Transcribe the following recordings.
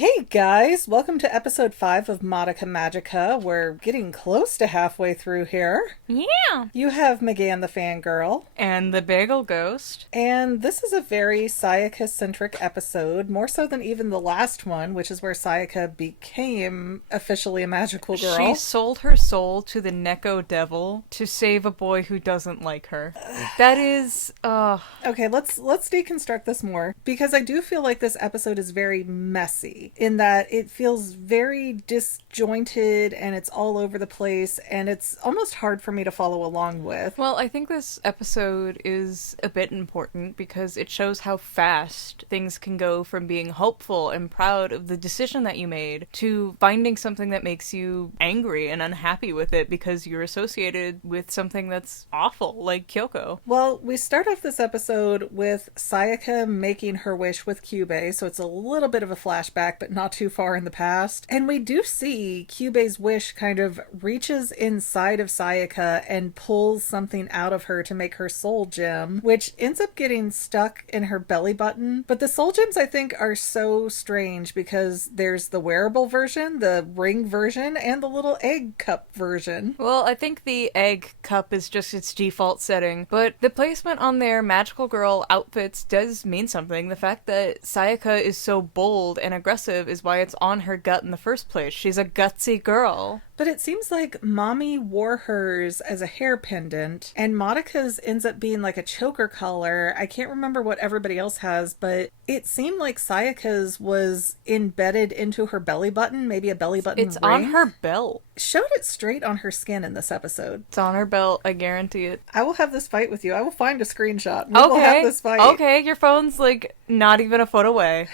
Hey guys, welcome to episode 5 of Madoka Magica. We're getting close to halfway through here. Yeah. You have McGann the Fangirl. And the Bagel Ghost. And this is a very Sayaka-centric episode, more so than even the last one, which is where Sayaka became officially a magical girl. She sold her soul to the Neko Devil to save a boy who doesn't like her. That is, Okay, let's deconstruct this more, because I do feel like this episode is very messy, in that it feels very disjointed and it's all over the place, and it's almost hard for me to follow along with. Well, I think this episode is a bit important because it shows how fast things can go from being hopeful and proud of the decision that you made to finding something that makes you angry and unhappy with it because you're associated with something that's awful, like Kyoko. Well, we start off this episode with Sayaka making her wish with Kyubei, so it's a little bit of a flashback, but not too far in the past. And we do see Kyubei's wish kind of reaches inside of Sayaka and pulls something out of her to make her soul gem, which ends up getting stuck in her belly button. But the soul gems, I think, are so strange because there's the wearable version, the ring version, and the little egg cup version. Well, I think the egg cup is just its default setting, but the placement on their magical girl outfits does mean something. The fact that Sayaka is so bold and aggressive is why it's on her gut in the first place. She's a gutsy girl. But it seems like Mommy wore hers as a hair pendant, and Madoka's ends up being like a choker collar. I can't remember what everybody else has, but it seemed like Sayaka's was embedded into her belly button, maybe a belly button It's ring. on her belt. Showed it straight on her skin in this episode. It's on her belt, I guarantee it. I will have this fight with you. I will find a screenshot. We will have this fight. Okay, your phone's like not even a foot away.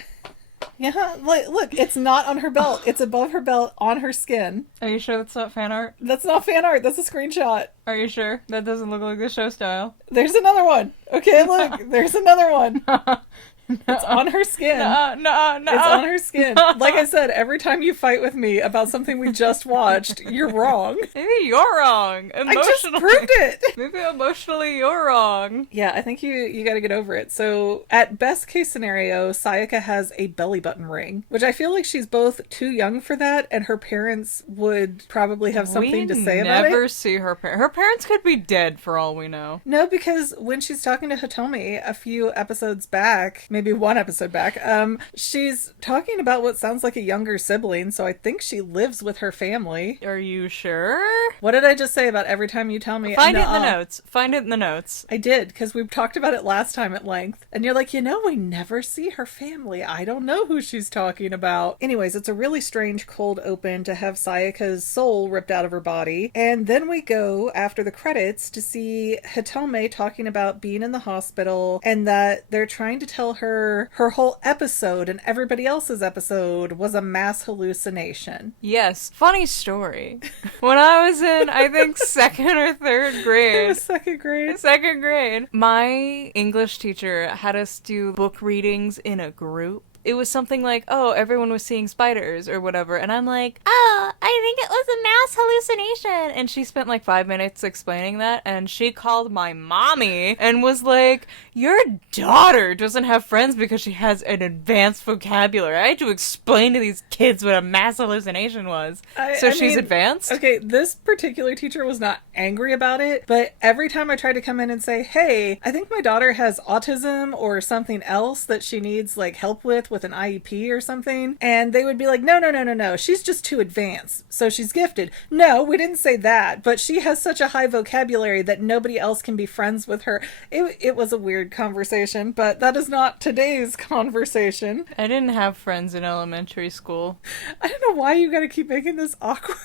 Yeah, like, look, it's not on her belt. It's above her belt on her skin. Are you sure that's not fan art? That's not fan art. That's a screenshot. Are you sure? That doesn't look like the show style. There's another one. Okay, look, there's another one. It's on her skin. No. It's on her skin. Like I said, every time you fight with me about something we just watched, you're wrong. Maybe you're wrong. I just proved it. Maybe emotionally you're wrong. Yeah, I think you got to get over it. So, at best case scenario, Sayaka has a belly button ring, which I feel like she's both too young for that, and her parents would probably have something to say about it. We never see her parents. Her parents could be dead for all we know. No, because when she's talking to Hitomi a few episodes back, maybe one episode back, she's talking about what sounds like a younger sibling, so I think she lives with her family. Are you sure? What did I just say about every time you tell me? Find it in the notes. Find it in the notes. I did, because we talked about it last time at length. And you're like, we never see her family. I don't know who she's talking about. Anyways, it's a really strange cold open to have Sayaka's soul ripped out of her body. And then we go, after the credits, to see Hitome talking about being in the hospital and that they're trying to tell her whole episode and everybody else's episode was a mass hallucination. Yes. Funny story. When I was in, I think, second or third grade. It was second grade. Second grade. My English teacher had us do book readings in a group. It was something like, oh, everyone was seeing spiders or whatever. And I'm like, oh, I think it was a mass hallucination. And she spent like 5 minutes explaining that. And she called my mommy and was like, your daughter doesn't have friends because she has an advanced vocabulary. I had to explain to these kids what a mass hallucination was. She's advanced? Okay, this particular teacher was not angry about it. But every time I tried to come in and say, hey, I think my daughter has autism or something else that she needs like help with an IEP or something, and they would be like, no, she's just too advanced, so she's gifted. No, we didn't say that, but she has such a high vocabulary that nobody else can be friends with her. It was a weird conversation, but that is not today's conversation. I didn't have friends in elementary school. I don't know why you gotta keep making this awkward.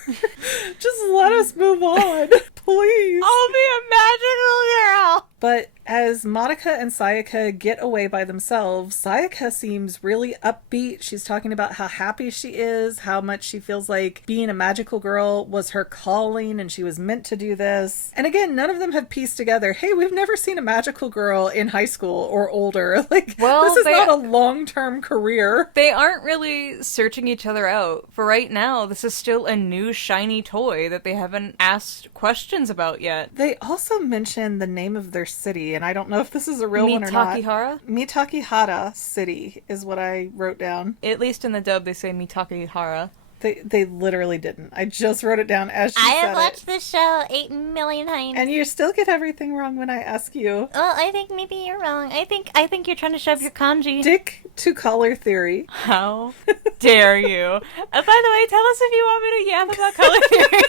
Just let us move on, please. I'll be a magical girl! But as Madoka and Sayaka get away by themselves, Sayaka seems really upbeat. She's talking about how happy she is, how much she feels like being a magical girl was her calling and she was meant to do this. And again, none of them have pieced together, hey, we've never seen a magical girl in high school or older. Like, this is not a long-term career. They aren't really searching each other out. For right now, this is still a new shiny toy that they haven't asked questions about yet. They also mention the name of their city, and I don't know if this is a real one or not. Mitakihara? Mitakihara City is what I wrote down. At least in the dub, they say Mitakihara. They literally didn't. I just wrote it down as she said it. I have watched this show 8 million times. And you still get everything wrong when I ask you. Well, I think maybe you're wrong. I think you're trying to shove your kanji. Stick to color theory. How dare you? By the way, tell us if you want me to yap about color theory.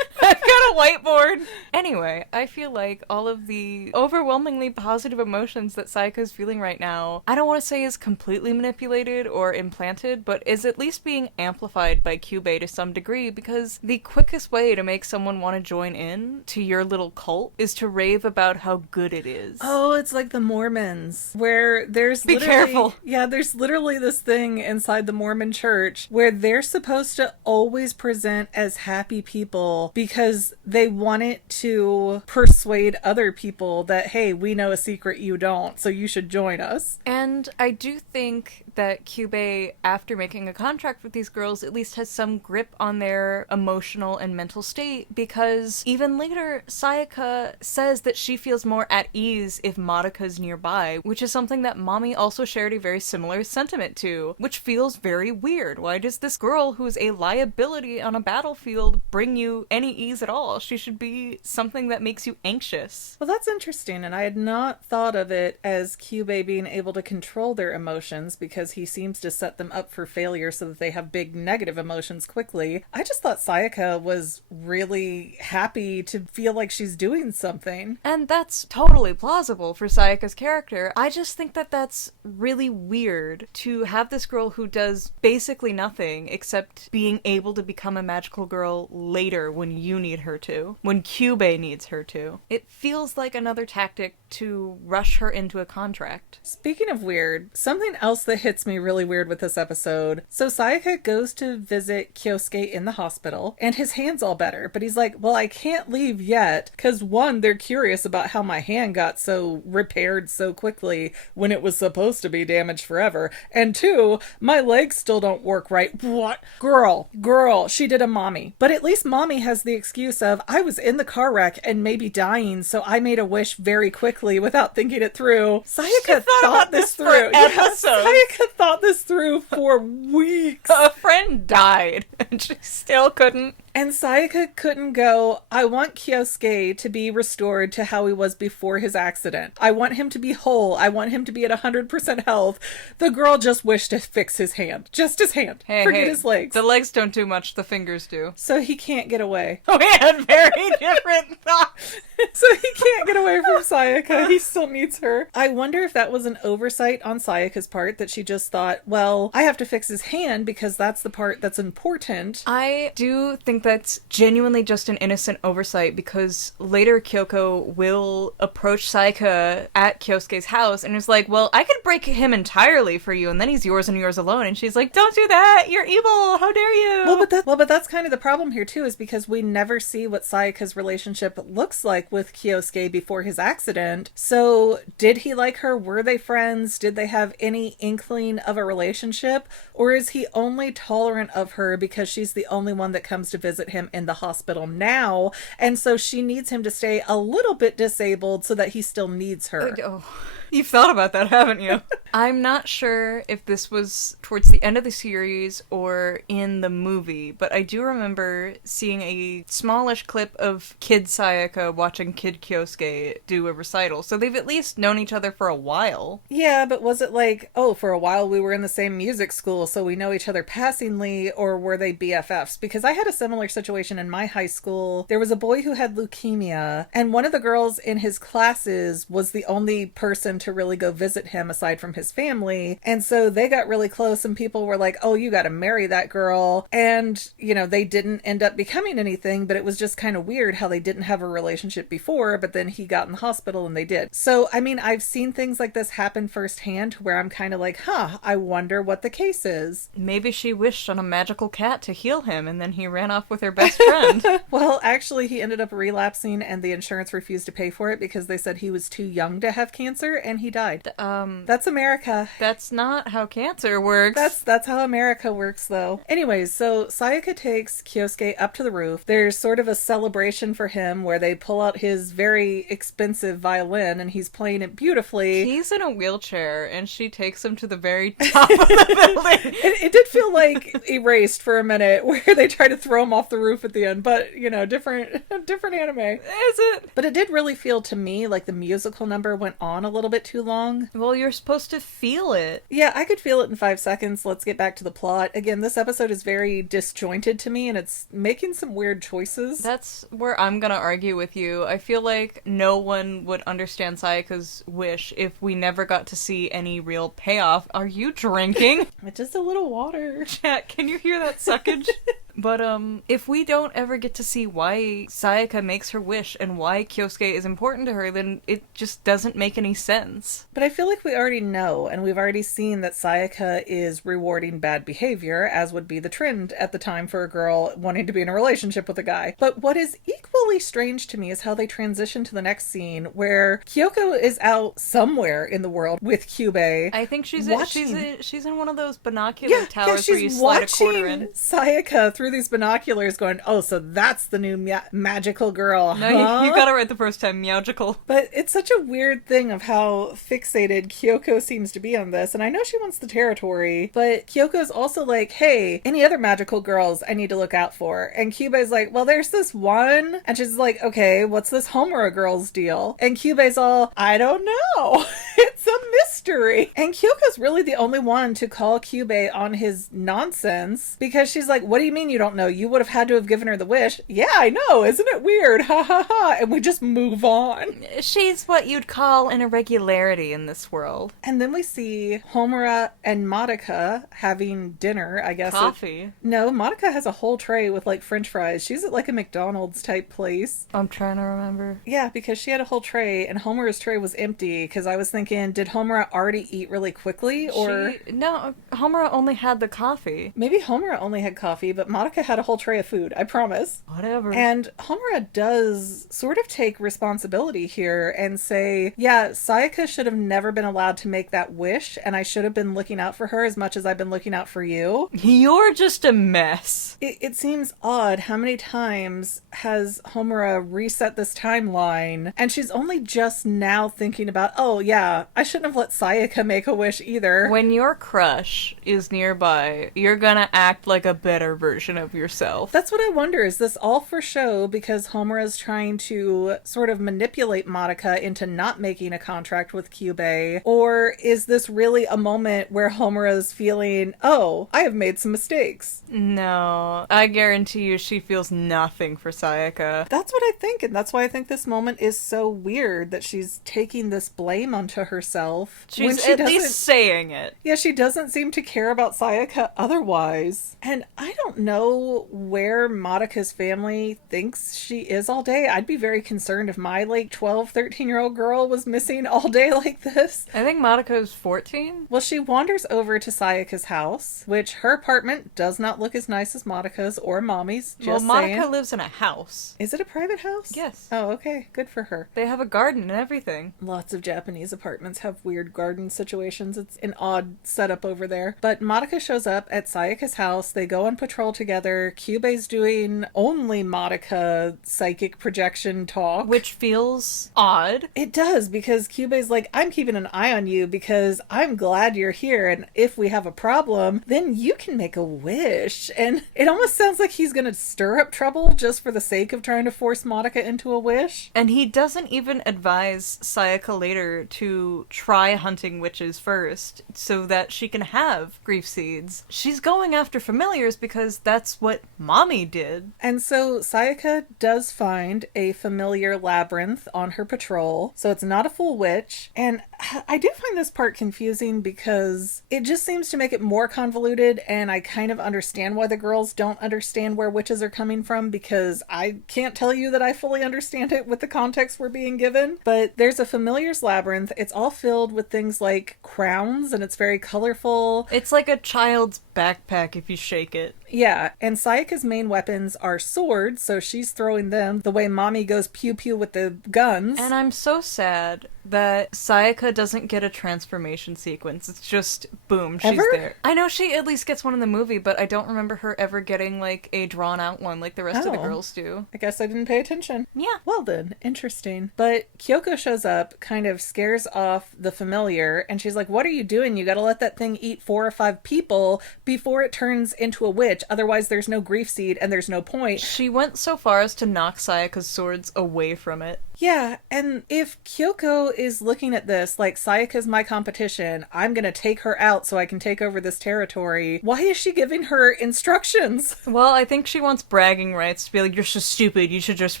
I've got a whiteboard. Anyway, I feel like all of the overwhelmingly positive emotions that Sayaka's feeling right now, I don't want to say is completely manipulated or implanted, but is at least being amplified by Kyubei to some degree, because the quickest way to make someone want to join in to your little cult is to rave about how good it is. Oh, it's like the Mormons, where there's Be literally... careful. Yeah, there's literally this thing inside the Mormon church where they're supposed to always present as happy people because they want it to persuade other people that, hey, we know a secret you don't, so you should join us. And I do think that Kyubei, after making a contract with these girls, at least has some grip on their emotional and mental state, because even later, Sayaka says that she feels more at ease if Madoka's nearby, which is something that Mommy also shared a very similar sentiment to, which feels very weird. Why does this girl, who's a liability on a battlefield, bring you any ease at all? She should be something that makes you anxious. Well, that's interesting, and I had not thought of it as Kyubei being able to control their emotions, because he seems to set them up for failure so that they have big negative emotions quickly. I just thought Sayaka was really happy to feel like she's doing something. And that's totally plausible for Sayaka's character. I just think that that's really weird to have this girl who does basically nothing except being able to become a magical girl later when you need her to, when Kyubei needs her to. It feels like another tactic to rush her into a contract. Speaking of weird, something else that hits me really weird with this episode. So Sayaka goes to visit Kyoske in the hospital, and his hand's all better, but he's like, well, I can't leave yet, because one, they're curious about how my hand got so repaired so quickly when it was supposed to be damaged forever, and two, my legs still don't work right. What? Girl, she did a mommy. But at least mommy has the excuse of, I was in the car wreck and maybe dying, so I made a wish very quickly without thinking it through. Sayaka thought this through. Episodes. Sayaka thought this through for weeks. A friend died, and she still couldn't. And Sayaka couldn't go, I want Kyoske to be restored to how he was before his accident. I want him to be whole. I want him to be at 100% health. The girl just wished to fix his hand. Just his hand. Forget his legs. The legs don't do much, the fingers do. So he can't get away. We had very different thoughts. So he can't get away from Sayaka. He still needs her. I wonder if that was an oversight on Sayaka's part, that she just thought, well, I have to fix his hand because that's the part that's important. I do think that's genuinely just an innocent oversight, because later Kyoko will approach Sayaka at Kyoske's house and is like, well, I could break him entirely for you and then he's yours and yours alone. And she's like, don't do that. You're evil. How dare you? But that's kind of the problem here too, is because we never see what Sayaka's relationship looks like with Kyoske before his accident. So did he like her? Were they friends? Did they have any inkling of a relationship? Or is he only tolerant of her because she's the only one that comes to visit him in the hospital now, and so she needs him to stay a little bit disabled so that he still needs her? Oh. You've thought about that, haven't you? I'm not sure if this was towards the end of the series or in the movie, but I do remember seeing a smallish clip of Kid Sayaka watching Kid Kyoske do a recital. So they've at least known each other for a while. Yeah, but was it like, oh, for a while we were in the same music school, so we know each other passingly, or were they BFFs? Because I had a similar situation in my high school. There was a boy who had leukemia, and one of the girls in his classes was the only person to really go visit him aside from his family. And so they got really close, and people were like, oh, you got to marry that girl. And, you know, they didn't end up becoming anything, but it was just kind of weird how they didn't have a relationship before, but then he got in the hospital and they did. So, I mean, I've seen things like this happen firsthand where I'm kind of like, I wonder what the case is. Maybe she wished on a magical cat to heal him, and then he ran off with her best friend. Well, actually, he ended up relapsing, and the insurance refused to pay for it because they said he was too young to have cancer, and he died. That's America. America. That's not how cancer works. That's how America works, though. Anyways, so Sayaka takes Kyoske up to the roof. There's sort of a celebration for him where they pull out his very expensive violin and he's playing it beautifully. He's in a wheelchair and she takes him to the very top of the building. It did feel like Erased for a minute where they try to throw him off the roof at the end, but, you know, different anime. Is it? But it did really feel to me like the musical number went on a little bit too long. Well, you're supposed to feel it. Yeah, I could feel it in 5 seconds. Let's get back to the plot. Again, this episode is very disjointed to me and it's making some weird choices. That's where I'm gonna argue with you. I feel like no one would understand Sayaka's wish if we never got to see any real payoff. Are you drinking? It's just a little water. Chat, can you hear that suckage? But, if we don't ever get to see why Sayaka makes her wish and why Kyoske is important to her, then it just doesn't make any sense. But I feel like we already know, and we've already seen that Sayaka is rewarding bad behavior, as would be the trend at the time for a girl wanting to be in a relationship with a guy. But what is equally strange to me is how they transition to the next scene, where Kyoko is out somewhere in the world with Kyubei. I think she's in one of those binocular Yeah, towers where you slide a quarter in. Sayaka through these binoculars going, oh, so that's the new magical girl, No, huh? you got it right the first time, meowgical. But it's such a weird thing of how fixated Kyoko seems to be on this, and I know she wants the territory, but Kyoko's also like, hey, any other magical girls I need to look out for? And Kyubei's like, well, there's this one, and she's like, okay, what's this Homura girl's deal? And Kyubei's all, I don't know. It's a mystery. And Kyoko's really the only one to call Kyubei on his nonsense, because she's like, what do you mean you don't know? You would have had to have given her the wish. Yeah, I know. Isn't it weird? Ha ha ha. And we just move on. She's what you'd call an irregularity in this world. And then we see Homura and Madoka having dinner, I guess. Coffee. No, Madoka has a whole tray with like French fries. She's at like a McDonald's type place. I'm trying to remember. Yeah, because she had a whole tray and Homura's tray was empty, because I was thinking, did Homura already eat really quickly? Or no, Homura only had the coffee. maybe Homura only had coffee, but Madoka had a whole tray of food, I promise. Whatever. And Homura does sort of take responsibility here and say, yeah, Sayaka should have never been allowed to make that wish, and I should have been looking out for her as much as I've been looking out for you. You're just a mess. It seems odd how many times has Homura reset this timeline, and she's only just now thinking about, oh yeah, I shouldn't have let Sayaka make a wish either. When your crush is nearby, you're gonna act like a better version of yourself. That's what I wonder. Is this all for show because Homura's trying to sort of manipulate Madoka into not making a contract with Kyubei? Or is this really a moment where Homura's feeling, oh, I have made some mistakes? No, I guarantee you she feels nothing for Sayaka. That's what I think, and that's why I think this moment is so weird that she's taking this blame onto herself. when She's she at doesn't- least saying it. Yeah, she doesn't seem to care about Sayaka otherwise. And I don't know where Madoka's family thinks she is all day. I'd be very concerned if my like 12, 13-year-old girl was missing all day like this. I think Madoka's 14. Well, she wanders over to Sayaka's house, which her apartment does not look as nice as Madoka's or Mommy's. Just Well, saying. Madoka lives in a house. Is it a private house? Yes. Oh, okay. Good for her. They have a garden and everything. Lots of Japanese apartments have weird garden situations. It's an odd setup over there. But Madoka shows up at Sayaka's house. They go on patrol together. Kyubei's doing only Madoka psychic projection talk. Which feels odd. It does, because Kyubei's like, I'm keeping an eye on you because I'm glad you're here, and if we have a problem, then you can make a wish. And it almost sounds like he's gonna stir up trouble just for the sake of trying to force Madoka into a wish. And he doesn't even advise Sayaka later to try hunting witches first so that she can have grief seeds. She's going after familiars because that's what Mommy did. And so Sayaka does find a familiar labyrinth on her patrol, so it's not a full witch. And I do find this part confusing because it just seems to make it more convoluted, and I kind of understand why the girls don't understand where witches are coming from, because I can't tell you that I fully understand it with the context we're being given. But there's a familiar's labyrinth. It's all filled with things like crowns, and it's very colorful. It's like a child's backpack if you shake it. Yeah, and Sayaka's main weapons are swords, so she's throwing them the way mommy goes pew pew with the guns. And I'm so sad that Sayaka doesn't get a transformation sequence. It's just, boom, she's Ever? there. I know she at least gets one in the movie, but I don't remember her ever getting, like, a drawn-out one like the rest of the girls do. I guess I didn't pay attention. Yeah. Well then, interesting. But Kyoko shows up, kind of scares off the familiar, and she's like, what are you doing? You gotta let that thing eat 4 or 5 people before it turns into a witch. Otherwise there's no grief seed and there's no point. She went so far as to knock Sayaka's swords away from it. Yeah, and if Kyoko is looking at this like, Sayaka's my competition, I'm gonna take her out so I can take over this territory, why is she giving her instructions? Well, I think she wants bragging rights to be like, you're so stupid, you should just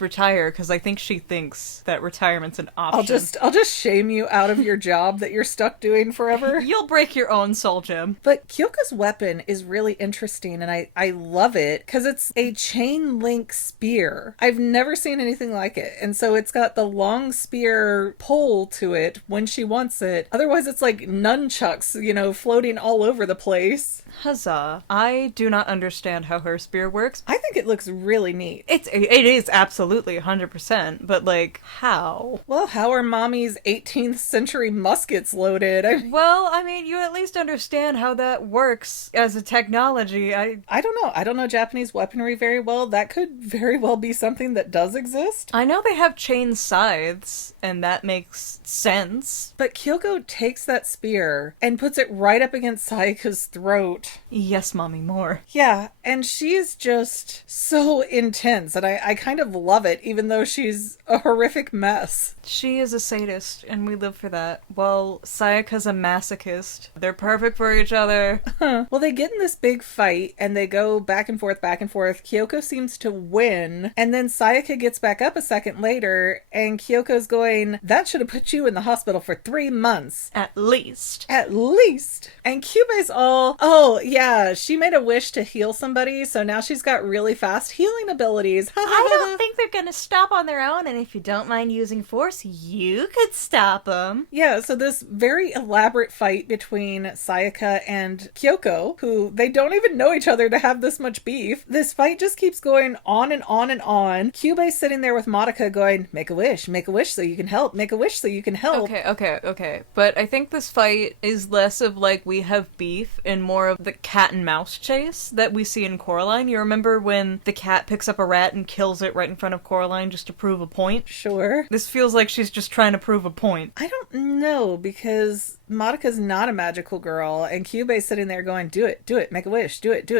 retire, because I think she thinks that retirement's an option. I'll just shame you out of your job that you're stuck doing forever. You'll break your own soul gem. But Kyoko's weapon is really interesting, and I love it because it's a chain link spear. I've never seen anything like it, and so it's got the long spear pole to it when she wants it. Otherwise it's like nunchucks, floating all over the place. Huzzah. I do not understand how her spear works. I think it looks really neat. It is absolutely 100%, but like, how? Well, how are mommy's 18th century muskets loaded? Well, I mean, you at least understand how that works as a technology. I don't know. I don't know Japanese weaponry very well. That could very well be something that does exist. I know they have chain scythes, and that makes sense. But Kyoko takes that spear and puts it right up against Sayaka's throat. Yes, mommy, more. Yeah, and she is just so intense, and I kind of love it, even though she's a horrific mess. She is a sadist, and we live for that. Well, Sayaka's a masochist. They're perfect for each other. Well, they get in this big fight, and they go back and forth, back and forth. Kyoko seems to win, and then Sayaka gets back up a second later, and Kyoko's going, that should have put you in the hospital for 3 months. At least. At least. And Kyubei's all, oh, yeah, she made a wish to heal somebody, so now she's got really fast healing abilities. I don't think they're gonna stop on their own, and if you don't mind using force, you could stop them. Yeah, so this very elaborate fight between Sayaka and Kyoko, who they don't even know each other to have this much beef. This fight just keeps going on and on and on. Kyubei's sitting there with Madoka going, make a wish so you can help, make a wish so you can help. Okay. But I think this fight is less of like we have beef and more of the cat and mouse chase that we see in Coraline. You remember when the cat picks up a rat and kills it right in front of Coraline just to prove a point? Sure. This feels like she's just trying to prove a point. I don't know, because Madoka's not a magical girl, and Kyubei's sitting there going, do it, make a wish, do it.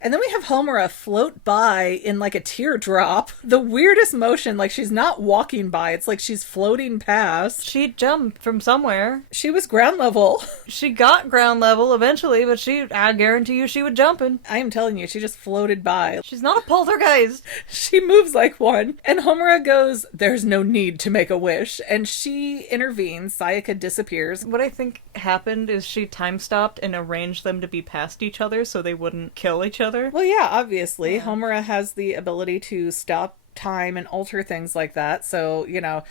And then we have Homura float by in like a teardrop. The weirdest motion, like she's not walking by, it's like she's floating past. She jumped from somewhere. She was ground level. She got ground level eventually, but I guarantee you she was jumping. I am telling you, she just floated by. She's not a poltergeist. She moves like one. And Homura goes, there's no need to make a wish. And she intervenes. Sayaka disappears. What I think happened is she time stopped and arranged them to be past each other so they wouldn't kill each other. Well, yeah, obviously. Yeah. Homura has the ability to stop time and alter things like that, so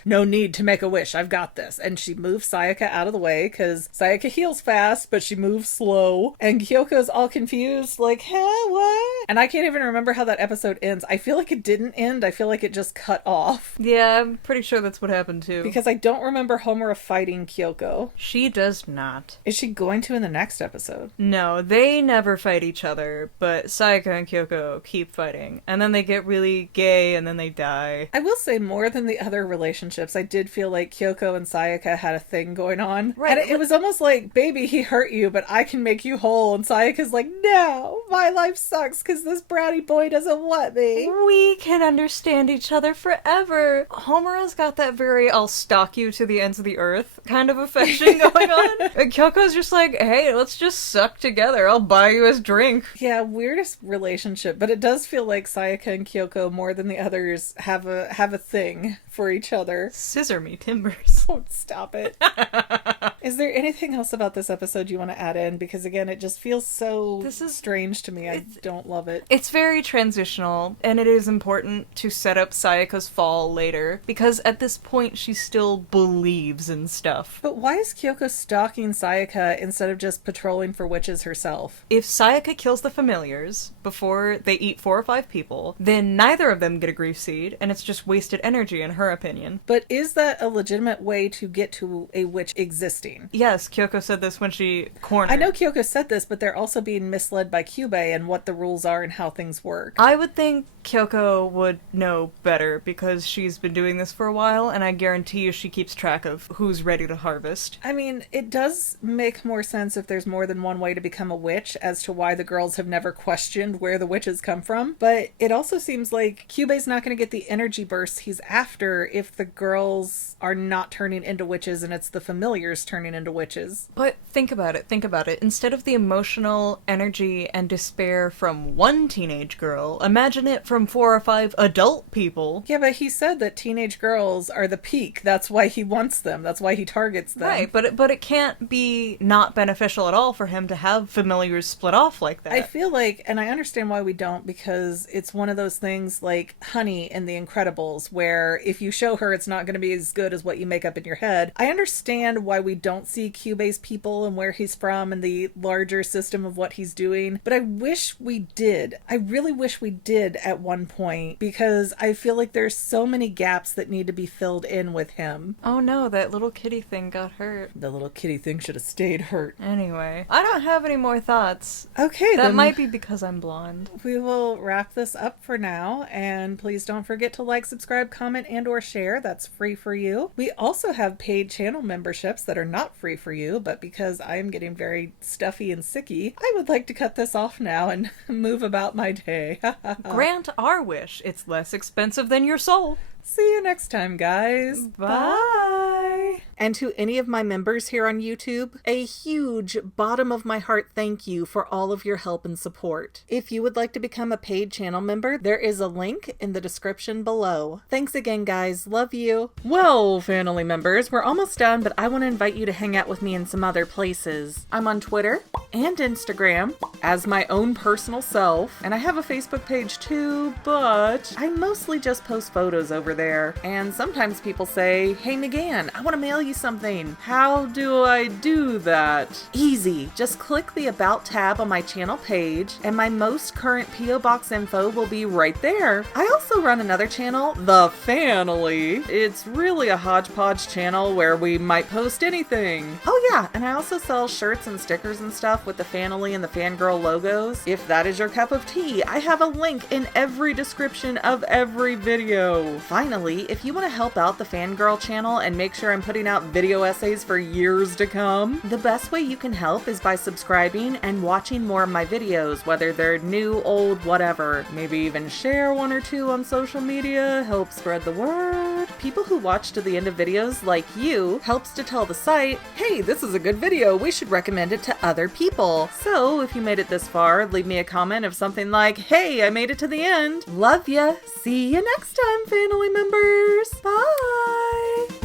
no need to make a wish, I've got this. And she moves Sayaka out of the way because Sayaka heals fast but she moves slow, and Kyoko's all confused like, huh, what? And I can't even remember how that episode ends. I feel like it didn't end. I feel like it just cut off, Yeah, I'm pretty sure that's what happened too. because I don't remember Homura fighting Kyoko. She does not. Is she going to in the next episode? No, they never fight each other, but Sayaka and Kyoko keep fighting. And then they get really gay and then they die. I will say, more than the other relationships, I did feel like Kyoko and Sayaka had a thing going on. Right. And it was almost like, baby, he hurt you, but I can make you whole. And Sayaka's like, no, my life sucks because this bratty boy doesn't want me. We can understand each other forever. Homura's got that very I'll stalk you to the ends of the earth kind of affection going on. And Kyoko's just like, hey, let's just suck together. I'll buy you a drink. Yeah, weirdest relationship, but it does feel like Sayaka and Kyoko, more than the others, have a thing for each other. Scissor me timbers. Don't stop it. Is there anything else about this episode you want to add in? Because again, it just feels so strange to me. I don't love it. It's very transitional, and it is important to set up Sayaka's fall later, because at this point she still believes in stuff. But why is Kyoko stalking Sayaka instead of just patrolling for witches herself? If Sayaka kills the familiars before they eat 4 or 5 people, then neither of them get a grief seed, and it's just wasted energy in her opinion. But is that a legitimate way to get to a witch existing? Yes, Kyoko said this when she cornered. I know Kyoko said this, but they're also being misled by Kyubei and what the rules are and how things work. I would think Kyoko would know better because she's been doing this for a while, and I guarantee you she keeps track of who's ready to harvest. I mean, it does make more sense if there's more than one way to become a witch as to why the girls have never questioned where the witches come from, but it also seems like Kyubei's not going to get the energy bursts he's after if the girls are not turning into witches and it's the familiars turning into witches. But think about it. Instead of the emotional energy and despair from one teenage girl, imagine it from 4 or 5 adult people. Yeah, but he said that teenage girls are the peak. That's why he wants them. That's why he targets them. Right, but it can't be not beneficial at all for him to have familiars split off like that. I feel like, and I understand why we don't, because it's one of those things like Honey in The Incredibles, where if you show her, it's not going to be as good as what you make up in your head. I understand why we don't see Kyubei's people and where he's from and the larger system of what he's doing, but I wish we did. I really wish we did at one point, because I feel like there's so many gaps that need to be filled in with him. Oh no, that little kitty thing got hurt. The little kitty thing should have stayed hurt. Anyway, I don't have any more thoughts. Okay, that then might be because I'm blonde. We will wrap this up for now, and please don't forget to like, subscribe, comment, and or share. That's free for you. We also have paid channel memberships that are not free for you, but because I am getting very stuffy and sicky, I would like to cut this off now and move about my day. Grant our wish. It's less expensive than your soul. See you next time, guys. Bye. And to any of my members here on YouTube, a huge bottom of my heart thank you for all of your help and support. If you would like to become a paid channel member, there is a link in the description below. Thanks again, guys. Love you. Well, family members, we're almost done, but I want to invite you to hang out with me in some other places. I'm on Twitter and Instagram as my own personal self, and I have a Facebook page too, but I mostly just post photos over there. And sometimes people say, "Hey McGann, I want to mail you something. How do I do that?" Easy. Just click the About tab on my channel page, and my most current P.O. Box info will be right there. I also run another channel, The Family. It's really a hodgepodge channel where we might post anything. Oh yeah, and I also sell shirts and stickers and stuff with the Family and the Fangirl logos. If that is your cup of tea, I have a link in every description of every video. Finally, if you want to help out the Fangirl channel and make sure I'm putting out video essays for years to come, the best way you can help is by subscribing and watching more of my videos, whether they're new, old, whatever. Maybe even share 1 or 2 on social media, help spread the word. People who watch to the end of videos, like you, helps to tell the site, hey, this is a good video, we should recommend it to other people. So if you made it this far, leave me a comment of something like, hey, I made it to the end. Love ya. See you next time, family members. Bye.